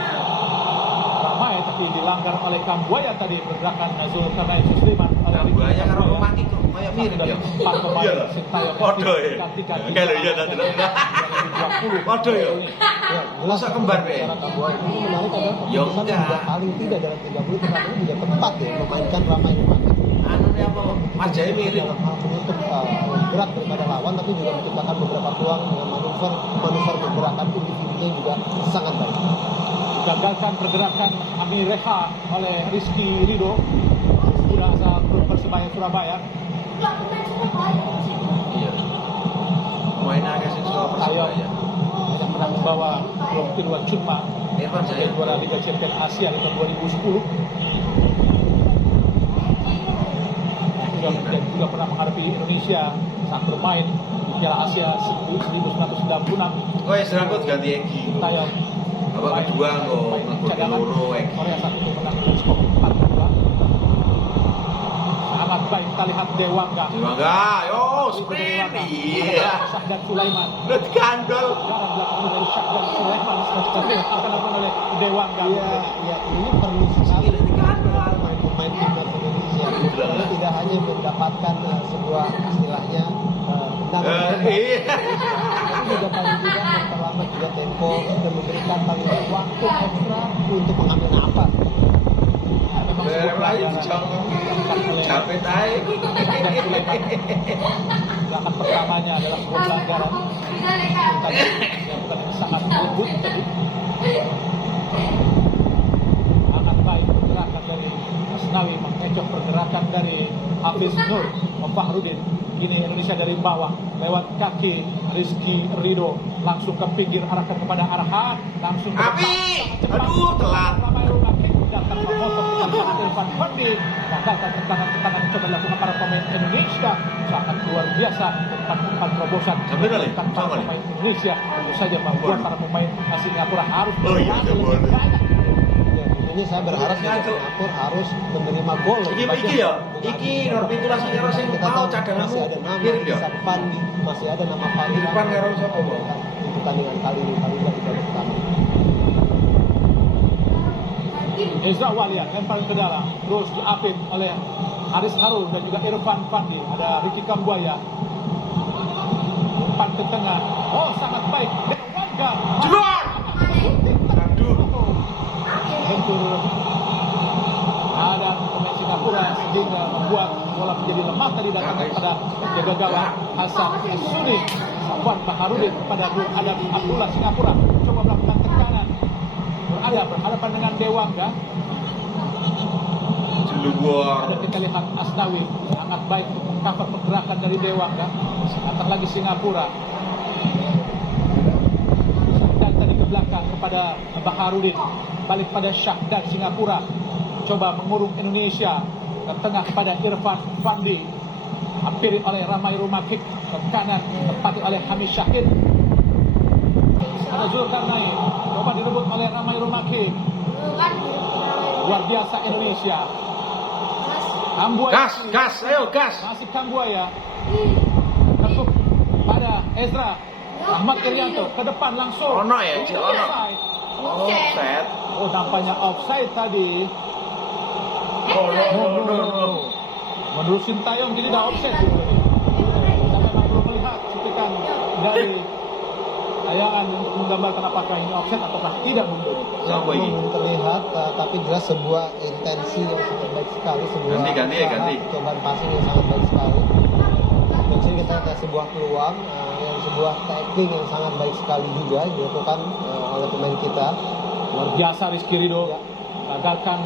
Ramai tapi dilanggar oleh Kambuaya tadi pergerakan Zulkarnain Susliman. Kambuaya karo Rumakik kok kayak mirip ya. Empat pemain Sintayong Podo ya. gantikan. Kalau iya tadi. 20. Podo ya. Ya, jelas Masa kembar be. Ini menarik adalah Ya keputusan enggak. juga paling tidak dalam 30 tetapi juga tepat ya memainkan Ramai Rumakik. Anu apa? Mas Jai mirip. Dalam hal menutup gerak daripada lawan, tapi juga menciptakan beberapa peluang dengan manuver pergerakan individunya juga sangat baik. Gagalkan pergerakan Amir Reha oleh Rizky Ridho, muda asal klub Persebaya Surabaya. Iya. Main agak sing soal Persebaya. yang pernah membawa klub Tiruan Chunma Irfan sebagai Jaya. juara Liga Champions Asia di tahun 2010. Juga pernah menghadapi Indonesia saat bermain di Piala Asia 1996. Oh, ya serangkut ganti Egi. Sintayong Babak kedua kok ngegolkan loro Egi. Korea saat itu menang dengan skor 4-2. Sangat baik kita lihat Dewangga. Dewangga, yo sprint. Iya. Syahdan Sulaiman. Udah gandol. Jalan belakang dari Syahdan Sulaiman akan dilakukan oleh Dewangga. Iya, ini perlu sekali pemain timnas Indonesia. Karena tidak hanya mendapatkan sebuah istilahnya tendangan Iya. tapi juga paling tidak memperlambat juga tempo dan memberikan paling tidak waktu ekstra untuk mengambil nafas. Memang Berem sebuah lagi pelajaran dijangkau. dilakukan oleh Capek aja. Syahdan Sulaiman. Gerakan pertamanya adalah sebuah pelanggaran. Tadi dilakukan yang sangat lembut tadi. Sangat baik pergerakan dari Asnawi mengecoh pergerakan dari Hafiz Nur Fahrudin. Kini Indonesia dari bawah lewat kaki Rizky Ridho langsung ke pinggir arahkan kepada Arhan langsung ke Api! depan. Aduh, telat. Ramai Rumakik datang memotong tendangan Irfan Fandi. Gagalkan tendangan-tendangan yang coba dilakukan para pemain Indonesia sangat luar biasa. Umpan terobosan Sampai nol ya? para Sama nih? pemain Indonesia tentu saja membuat para pemain Singapura harus Oh iya, berhasil boleh. lebih banyak. Ya, tentunya saya berharap juga Singapura harus menerima gol. Iki ya. Iki nomor pintu lah sing sing Kita mau tahu cadanganmu. masih ada nama Mirip ya. Irfan Fandi, masih ada nama Fandi. Irfan karo sapa, Bro? Di pertandingan kali ini paling tidak di babak pertama. Ezra Walian lempar ke dalam, terus diapit oleh Haris Harun dan juga Irfan Fandi. Ada Ricky Kambuaya, umpan ke tengah. Oh, sangat baik. Dewangga. Jelar. Aduh. Bentur ada pemain Singapura sehingga membuat bola menjadi lemah tadi datang kepada penjaga gawang Hasan Suni. Safwan Baharudin kepada Nur Adam Abdullah Singapura coba melakukan tekanan. Berhadapan dengan Dewangga. Jeluar. Ada kita lihat Asnawi sangat baik untuk mengcover pergerakan dari Dewangga. Datang lagi Singapura. Dan tadi ke belakang kepada Baharudin. Balik pada Syahdan Singapura. Coba mengurung Indonesia. Ke tengah kepada Irfan Fandi. Hampiri oleh Ramai Rumakik. Ke kanan tepati oleh Hamis Syahid. Ada Zulkarnain. Coba direbut oleh Ramai Rumakik. Luar biasa Indonesia. Kambuaya. Gas, ayo gas. Masih Kambuaya. Ketuk pada Ezra. Ahmad Irianto ke depan langsung. Ono ya, Cik, ono. Offside. Offset. Oh, nampaknya offside tadi. No. Menurut Sintayong jadi dah offside dulu ini. Kita memang belum melihat suntikan dari tayangan untuk menggambarkan apakah ini offside ataukah tidak mundur. Siapa ini? Belum terlihat, tapi jelas sebuah intensi yang sangat baik sekali, sebuah Ganti. cobaan passing yang sangat baik sekali. Dan sini kita lihat sebuah peluang, yang sebuah tackling yang sangat baik sekali juga dilakukan oleh pemain kita. Luar biasa Rizky Ridho gagalkan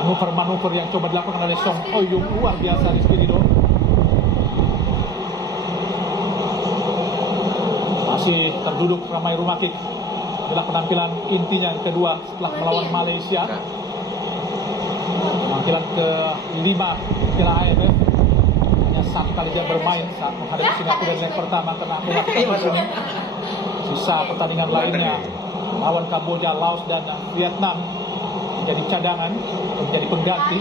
manuver-manuver yang coba dilakukan oleh Song Oyung. Luar biasa Rizky Ridho. Masih terduduk Ramai Rumakik. Inilah penampilan intinya yang kedua setelah melawan Malaysia. Penampilan ke-5 Piala AFF. Hanya satu kali dia bermain saat menghadapi Singapura di leg pertama karena akibat sisa pertandingan lainnya lawan Kamboja, Laos dan Vietnam menjadi cadangan atau menjadi pengganti.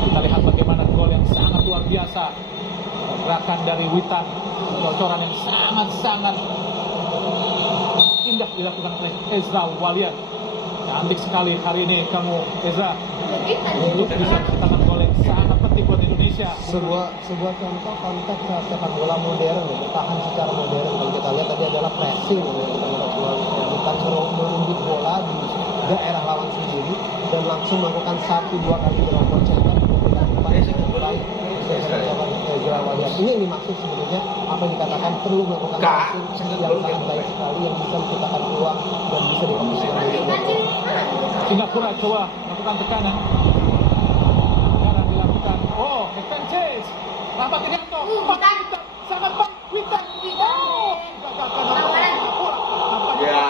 Kita lihat bagaimana gol yang sangat luar biasa, gerakan dari Witan, cocoran yang sangat-sangat indah dilakukan oleh Ezra Walian. Cantik sekali hari ini kamu Ezra untuk bisa menciptakan gol yang sangat penting buat Indonesia. Sebuah contoh konteks sepak bola modern, bertahan secara modern. Kalau kita lihat tadi adalah pressing, bukan merebut bola di daerah lawan sendiri dan langsung melakukan 1-2 kali gerombol cepat. Ini yang dimaksud sebenarnya apa yang dikatakan perlu melakukan pressing yang sangat baik sekali yang bisa menciptakan peluang dan bisa dikomunikasikan dengan Singapura coba melakukan tekanan. Sekarang dilakukan. Oh, defense chase. Rahmat Irianto. Sangat baik. Witan. Oh, gagalkan oleh Singapura. Nampaknya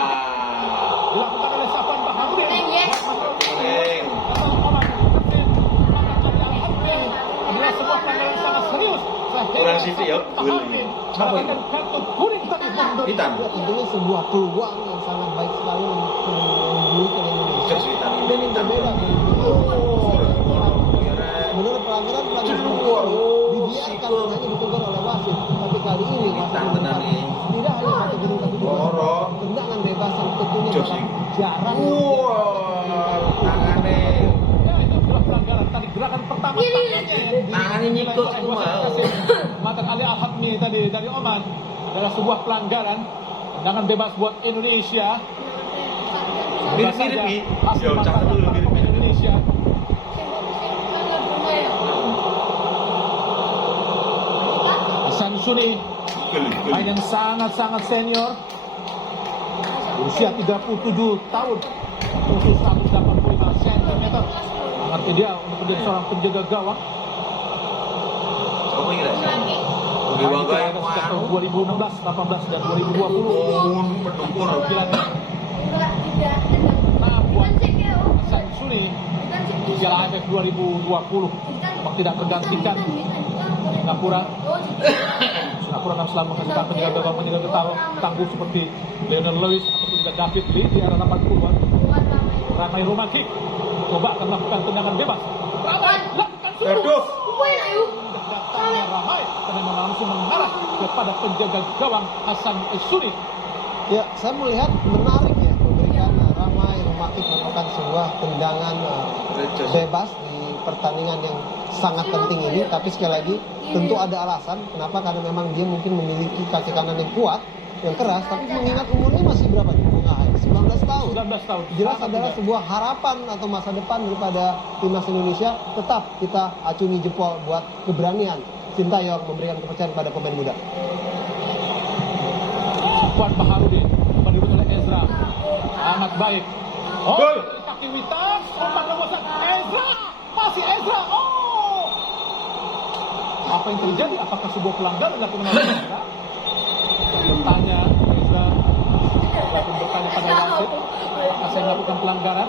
dilakukan oleh Safwan Baharudin. Adalah sebuah pelanggaran sangat serius. Kurang sisi ya. Mendapatkan kartu kuning tadi mundur. Hitam. Ya, tentunya sebuah peluang yang sangat baik sekali membuat Indonesia. Terus hitam ini Dan hitam. berbeda menurut pelanggaran dibiarkan hanya ditegur oleh wasit, tapi kali ini wasit Tenang nih. tidak hanya satu gedung tapi dua tendangan bebas yang tentunya jarang. Tangannya. Ya, itu adalah pelanggaran tadi gerakan pertama Tangannya nyikut semua. Matan Ali Al-Hatmi tadi dari Oman adalah sebuah pelanggaran. Tendangan bebas buat Indonesia. Mirip-mirip nih. Jauh cakep dulu mirip-mirip. Indonesia. Hasan Suni, main yang sangat-sangat senior. Usia 37 tahun. Usia 185 cm. Sangat ideal untuk menjadi seorang penjaga gawang. Siapa kira? Dewangga yang sejak tahun 2016, 18 dan 2020. Pendukur. Penampilan buat Hasan Suni di Piala AFF 2020 memang tidak tergantikan. Singapura memang selalu menghasilkan penjaga gawang tangguh seperti Lionel Lewis atau juga David Lee di era 80-an. Ramai Rumakik coba akan melakukan tendangan bebas. Ramai lakukan Aduh. datangnya Ramai karena memang langsung mengarah kepada penjaga gawang Hasan Suni. Ya, saya melihat menarik ya memberikan Ramai Rumakik melakukan sebuah tendangan bebas di pertandingan yang sangat penting ini. Tapi sekali lagi tentu ada alasan kenapa, karena memang dia mungkin memiliki kaki kanan yang kuat, yang keras, tapi mengingat umurnya masih berapa nih Bung Ahai? 19 tahun. 19 tahun. Jelas Sangat adalah muda. sebuah harapan atau masa depan daripada timnas Indonesia. Tetap kita acungi jempol buat keberanian Sintayong memberikan kepercayaan pada pemain muda. Puan Baharudin dibantu oleh Ezra, sangat baik. Oh, Gol. kaki Witan, umpan lewasan Ezra, masih Ezra. Oh, apa yang terjadi? Apakah sebuah pelanggaran dilakukan oleh Ezra? Bertanya Ezra, walaupun bertanya pada wasit, apakah saya melakukan pelanggaran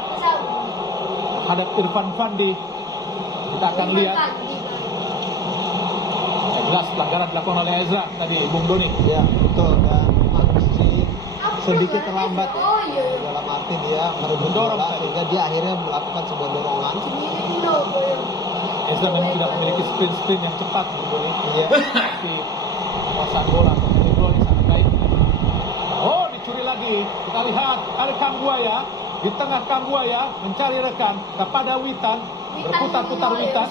terhadap Irfan Fandi? Kita akan lihat. Jelas pelanggaran dilakukan oleh Ezra tadi, Bung Doni. Ya betul, dan masih sedikit terlambat ya. Dalam arti dia merebut Mendorong bola tadi. sehingga dia akhirnya melakukan sebuah dorongan. Ezra memang tidak memiliki sprint yang cepat, Bung Doni. Iya. Tapi kuasaan bola menjadi gol yang sangat baik. Oh, dicuri lagi. Kita lihat ada Kambuaya di tengah. Kambuaya mencari rekan kepada Witan, berputar-putar Witan.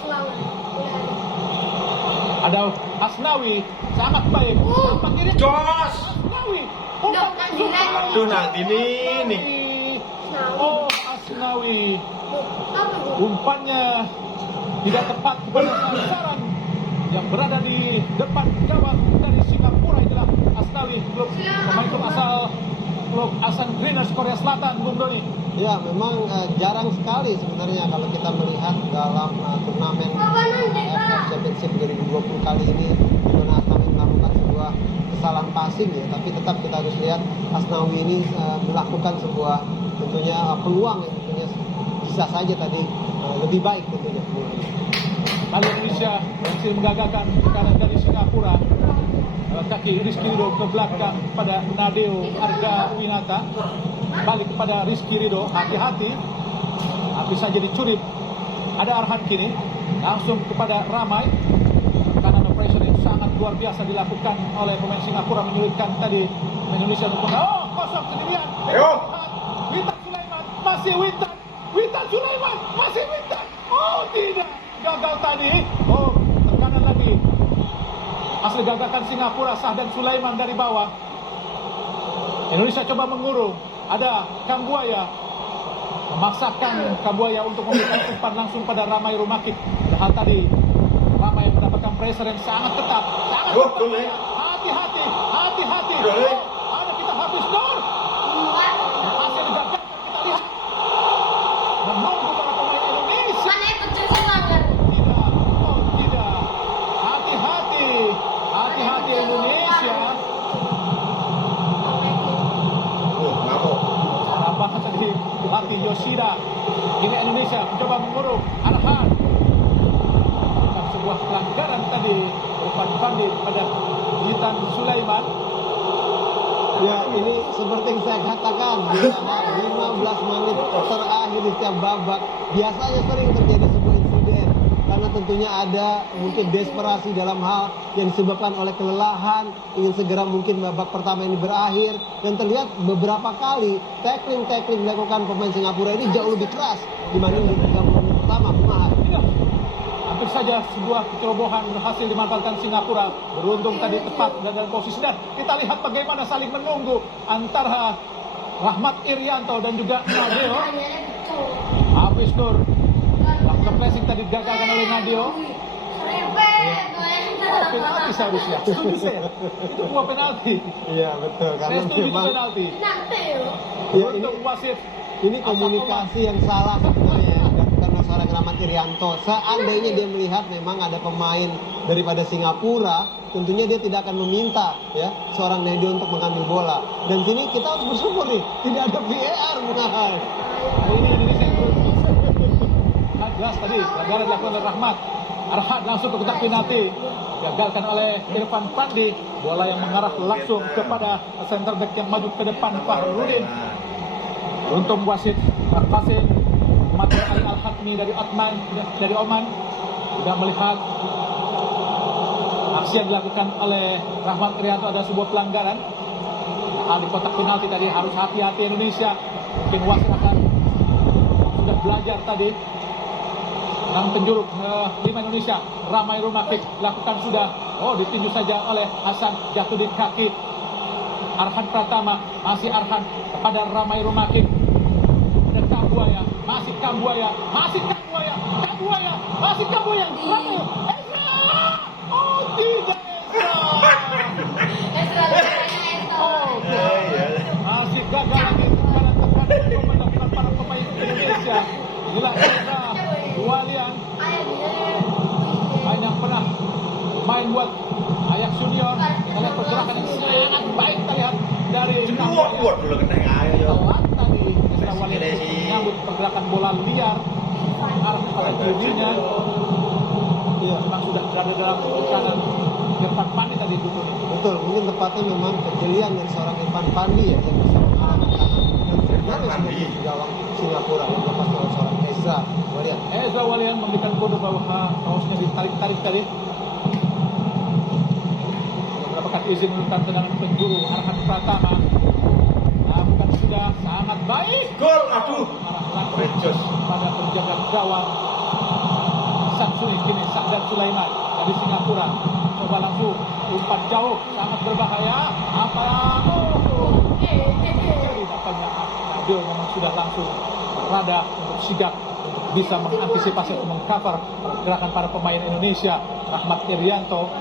Ada Asnawi, sangat baik. Umpan kiri. Jos. Asnawi. Umpan langsung. Aduh, nanti ini. Oh, Asnawi. Umpannya tidak tepat kepada sasaran yang berada di depan gawang dari Singapura. Itulah Asnawi, pemain klub asal klub Asan Greeners Korea Selatan, Bung Doni. Ya, memang jarang sekali sebenarnya kalau kita melihat dalam turnamen AFF Championship 2020 kali ini di mana Asnawi melakukan sebuah kesalahan passing ya, tapi tetap kita harus lihat Asnawi ini melakukan sebuah tentunya peluang yang tentunya bisa saja tadi lebih baik tentunya. Kali Indonesia berhasil menggagalkan tekanan dari Singapura. Kaki Rizky Ridho ke belakang pada Nadeo Arga Winata. Balik kepada Rizky Ridho, hati-hati. Habis saja dicuri. Ada Arhan kini. Langsung kepada Ramai. Karena pressure yang sangat luar biasa dilakukan oleh pemain Singapura, menyulitkan tadi Indonesia untuk kosong sendirian. Ayo. Witan Sulaiman, masih Witan. Witan Sulaiman, masih Witan. Oh tidak, gagal tadi. Oh, tekanan lagi. Hasil gagakan Singapura, Sahdan Sulaiman dari bawah. Indonesia coba mengurung. Ada Kambuaya, memaksakan Kambuaya untuk memberikan umpan langsung pada Ramai Rumakik. Padahal tadi Ramai mendapatkan pressure yang sangat ketat. Sangat Oh, ketat. boleh. Hati-hati, hati-hati. Boleh. Oh, ada kita habis Nur. Hasil digagalkan, kita lihat. Menunggu para pemain Indonesia. Tidak, oh tidak. Hati-hati. Hati-hati Indonesia. Ngamuk. Apa tadi pelatih Yoshida. Ini Indonesia mencoba mengurung Arhan. Bukan sebuah pelanggaran tadi Irfan Fandi pada Witan Sulaiman. Ya, ini seperti yang saya katakan, di 15 menit terakhir di setiap babak biasanya sering terjadi sebuah insiden karena tentunya ada mungkin desperasi dalam hal yang disebabkan oleh kelelahan, ingin segera mungkin babak pertama ini berakhir, dan terlihat beberapa kali tackling dilakukan pemain Singapura ini jauh lebih keras dibanding di 30 menit pertama. Tidak. Hampir saja sebuah kecerobohan berhasil dimanfaatkan Singapura. Beruntung tadi tepat dan dalam posisi. Dan kita lihat bagaimana saling menunggu antara Rahmat Irianto dan juga Nadeo. Hafiz Nur. Lakukan pressing tadi digagalkan oleh Nadeo. Oh, penalti seharusnya. Setuju saya. Itu buah penalti. Iya betul, Saya karena setuju itu memang penalti. ya, Untuk wasit. ini komunikasi yang salah sebenarnya yang dilakukan oleh seorang Rahmat Irianto. Seandainya dia melihat memang ada pemain daripada Singapura, tentunya dia tidak akan meminta ya seorang Nadeo untuk mengambil bola. Dan sini kita harus bersyukur nih, tidak ada VAR Bunahai. Hari ini Indonesia yang beruntung. Jelas tadi pelanggaran dilakukan oleh Rahmat. Arhan langsung ke kotak penalti. Gagalkan oleh Irfan Fandi. Bola yang mengarah langsung kepada center back yang maju ke depan, Fahrudin. Untung wasit Qasim Mati Ali Al-Hakmi dari Oman sudah melihat aksi yang dilakukan oleh Rahmat Irianto ada sebuah pelanggaran. Di kotak penalti tadi harus hati-hati Indonesia. Mungkin wasit akan belajar tadi. 6 penjuru 5 Indonesia. Ramai rumah kick lakukan sudah. Oh, ditinju saja oleh Hasan, jatuh di kaki Arhan Pratama. Masih Arhan kepada Ramai rumah kick. Ada Kambuaya, masih Kambuaya, masih Kambuaya, Kambuaya, masih Kambuaya. Ramai. Ezra! Oh, tidak Ezra. Oh, masih gagal lagi tekanan coba dilakukan para pemain Indonesia. Inilah Ezra Walian, main yang pernah main buat Ajax Junior. Kita lihat pergerakan yang sangat baik terlihat dari Buat dulu kena ayo. telat tadi Ezra Walian menyambut pergerakan bola liar arah pada dirinya. Iya, memang sudah berada dalam tekanan Irfan Pandi tadi itu. Betul, mungkin tepatnya memang kejelian dari seorang Irfan Pandi ya yang bisa mengalahkan dan sebenarnya sebagai gawang Singapura yang dilepas oleh seorang Ezra Walian. Ezra Walian memberikan kode bahwa kaosnya ditarik-tarik tadi. Mendapatkan izin menentukan tendangan penjuru Arhan Pratama. Lakukan sudah sangat baik. Gol, aduh. Arah langsung Recos. pada penjaga gawang Samsuni, kini Sakdan Sulaiman dari Singapura. Coba langsung umpan jauh, sangat berbahaya. Apa jadi nampaknya Nabil memang sudah langsung berada untuk sigap untuk bisa mengantisipasi atau mengcover gerakan para pemain Indonesia. Rahmat Irianto.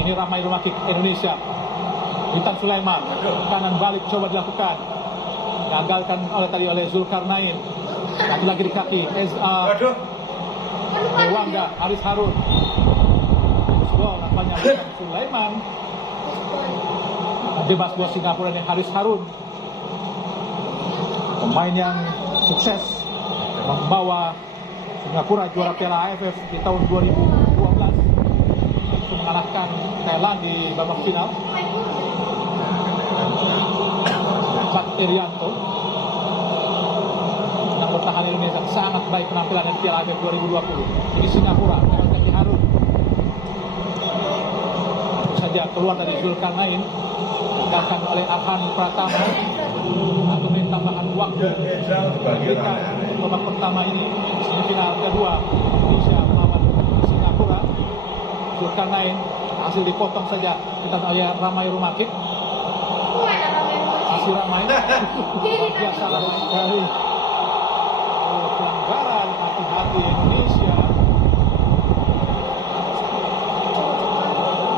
Ini Ramai rumah kick Indonesia. Witan Sulaiman, kanan balik coba dilakukan. Gagalkan oleh Zulkarnain. Satu lagi di kaki Aduh. Dewangga, Haris Harun. Gol nampaknya Witan Sulaiman. Bebas buat Singapura ini Haris Harun. Pemain yang sukses membawa Singapura juara Piala AFF di tahun 2012 untuk mengalahkan Thailand di babak final. Pat Irianto yang bertahan Indonesia sangat baik penampilan di Piala AFF 2020. Ini Singapura dengan kaki Harun. Tentu saja keluar dari Zulkarnain, digagalkan oleh Arhan Pratama. Satu menit tambahan waktu diberikan babak pertama ini. Semifinal kedua Indonesia melawan Singapura. Zulkarnain hasil dipotong saja kita oleh Ramai rumah kick. Masih Ramai. Luar biasa Ramai dari pelanggaran. Hati-hati Indonesia.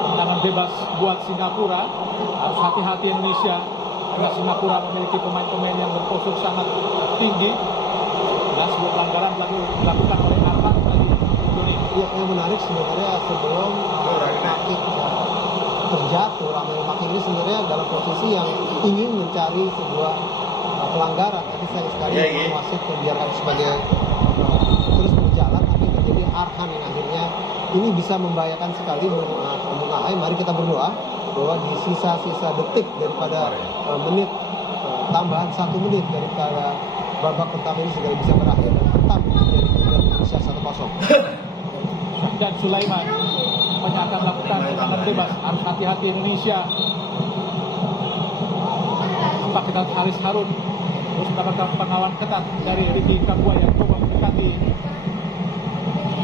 Tendangan bebas buat Singapura. Harus hati-hati Indonesia. Karena Singapura memiliki pemain-pemain yang berpostur sangat tinggi. Dan sebuah pelanggaran lalu dilakukan oleh Arhan tadi. Ya, yang menarik sebenarnya sebelum kaki terjatuh, Ramai rumah kick ini sebenarnya dalam posisi yang ingin mencari sebuah pelanggaran, tapi sayang sekali wasit membiarkan sebagai terus berjalan, tapi terjadi Arhan yang akhirnya ini bisa membahayakan sekali. Mari kita berdoa bahwa di sisa-sisa detik daripada menit tambahan 1 menit daripada babak pertama ini sudah bisa berakhir dan tetap menjadi keunggulan Indonesia 1-0. Dan Sulaiman akan melakukan tendangan bebas. Harus hati-hati Indonesia. Nampak kita Haris Harun terus mendapatkan pengawan ketat dari Ricky Kambuaya yang coba mendekati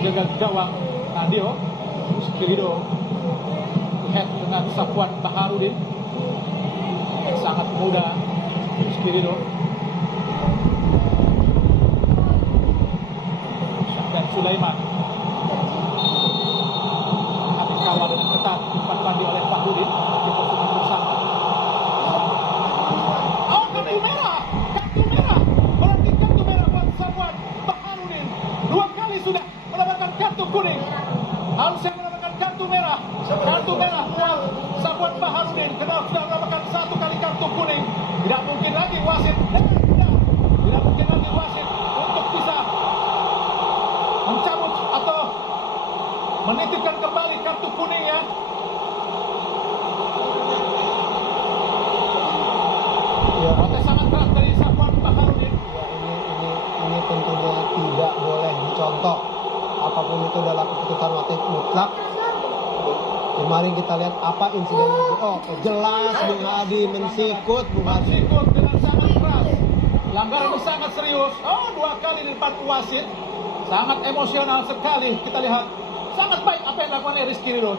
jaga gawang Nadio Skirido. Head dengan Safwan Baharudin, sangat muda Skirido. Dan Sulaiman kawal dengan ketat, umpan Pandi oleh Fahrudin. Kita semua bersama. Oh, kartu merah, berarti kartu merah buat Safwan Baharudin. 2 kali sudah mendapatkan kartu kuning. Harusnya mendapatkan kartu merah buat Safwan Baharudin. Karena sudah mendapatkan 1 kali kartu kuning. Tidak mungkin lagi wasit untuk bisa mencabut atau menitipkan kembali kartu kuningnya. Ya, Protes sangat keras dari Safwan Baharudin. ya ini tentunya tidak boleh dicontoh. Apapun itu adalah keputusan wasit mutlak. Kemarin kita lihat apa insiden jelas Bung Hadi mensikut Bung Hadi. Sikut dengan sangat keras. Pelanggaran ini sangat serius. 2 kali di depan wasit. Sangat emosional sekali. Kita lihat sangat baik apa yang dilakukan oleh Rizky Ridho.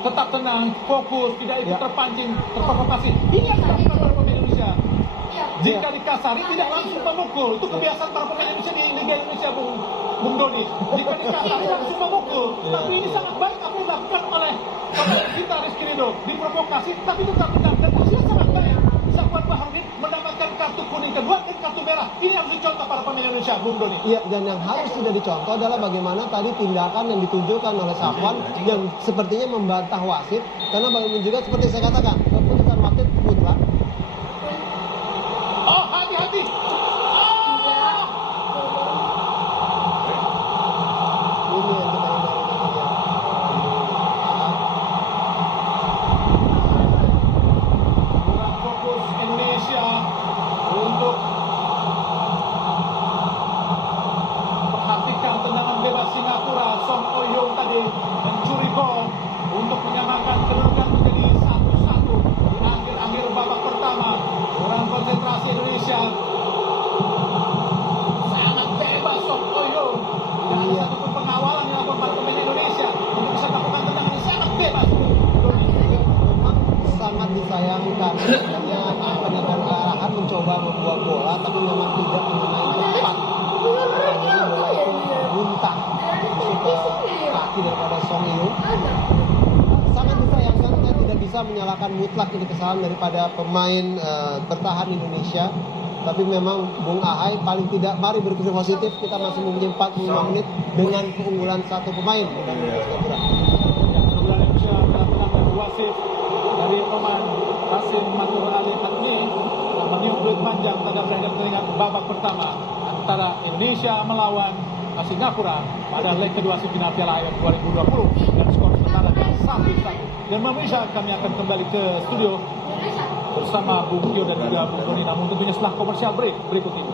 Tetap tenang, fokus, tidak ikut terpancing, terprovokasi. Ini yang dilakukan para pemain Indonesia. Jika dikasari tidak langsung memukul. Itu kebiasaan para pemain Indonesia di Liga Indonesia, Bung Doni. Jika dikasari langsung memukul. Tapi ini sangat baik apa yang dilakukan oleh pemain kita Rizky Ridho. Diprovokasi tapi tetap tenang dan hasilnya sangat baik. Safwan Baharudin mendapatkan kartu kuning kedua dan kartu merah. Ini yang dicontoh para pemain Indonesia, Bung Doni. Iya, dan yang harus tidak dicontoh adalah bagaimana tadi tindakan yang ditunjukkan oleh Safwan yang sepertinya membantah wasit, karena bagaimanapun juga seperti saya katakan, keputusan wasit mutlak. Oh, hati-hati. Ini yang kita hindari ya. Kurang fokus Indonesia untuk perhatikan tendangan bebas Singapura. Song Oyong tadi mencuri gol untuk menyamakan kedudukan menjadi 1-1 di akhir-akhir babak pertama. Kurang konsentrasi Indonesia. Sangat bebas Song Oyong. Tidak ada Iya. satupun pengawalan yang dilakukan para pemain Indonesia untuk bisa melakukan tendangan yang sangat bebas. Memang sangat disayangkan karena penyelenggara arahan mencoba membuat bola tapi memang tidak mengenai tepat. Akhirnya bola itu muntah masuk ke kaki daripada Song Hyun. Sangat disayangkan, saya tidak bisa menyalahkan mutlak ini kesalahan daripada pemain bertahan Indonesia. Tapi memang Bung Ahai paling tidak mari berpikir positif, kita masih mempunyai 45 menit dengan keunggulan satu pemain bukan Singapura. Keunggulan Indonesia telah menang dan wasit dari Oman Qasim Matur Ali Hatmi meniup peluit panjang tanda berakhir pertandingan babak pertama antara Indonesia melawan Singapura pada leg kedua semifinal Piala AFF 2020 dan skor sementara 1-1. Dan pemirsa, kami akan kembali ke studio bersama Bung Tio dan juga Bung Doni, namun tentunya setelah komersial break berikut ini.